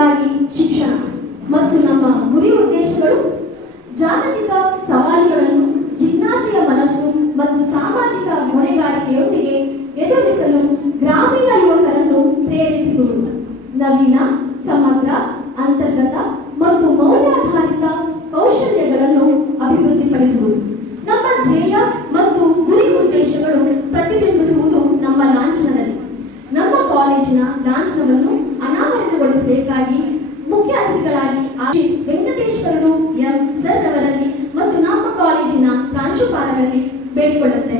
ಭವಿಷ್ಯಕ್ಕಾಗಿ ಶಿಕ್ಷಣ ಮತ್ತು ನಮ್ಮ ಗುರಿ ಉದ್ದೇಶಗಳು ಜಾಗತಿಕ ಸವಾಲುಗಳನ್ನು ಜಿಜ್ಞಾಸೆಯ ಮನಸ್ಸು ಮತ್ತು ಸಾಮಾಜಿಕ ಹೊಣೆಗಾರಿಕೆಯೊಂದಿಗೆ ಎದುರಿಸಲು ಗ್ರಾಮೀಣ ಯುವಕರನ್ನು ಪ್ರೇರೇಪಿಸುವುದು. ನವೀನ, ಸಮಗ್ರ, ಅಂತರ್ಗತ ಮತ್ತು ಮೌಲ್ಯಾಧಾರಿತ ಕೌಶಲ್ಯಗಳನ್ನು ಅಭಿವೃದ್ಧಿಪಡಿಸುವುದು. ನಮ್ಮ ಧ್ಯೇಯ ಮತ್ತು ಗುರಿ ಉದ್ದೇಶಗಳು ಪ್ರತಿಬಿಂಬಿಸುವುದು ನಮ್ಮ ಲಾಂಛನದಲ್ಲಿ. ನಮ್ಮ ಕಾಲೇಜಿನ ಲಾಂಛನವನ್ನು ಗೊಳಿಸಬೇಕಾಗಿ ಮುಖ್ಯ ಅತಿಥಿಗಳಾಗಿ ವೆಂಕಟೇಶ್ವರರು ಎಂ ಸರ್ ಅವರಲ್ಲಿ ಮತ್ತು ನಮ್ಮ ಕಾಲೇಜಿನ ಪ್ರಾಂಶುಪಾಲರಲ್ಲಿ ಬೇಡಿಕೊಳ್ಳುತ್ತೇನೆ.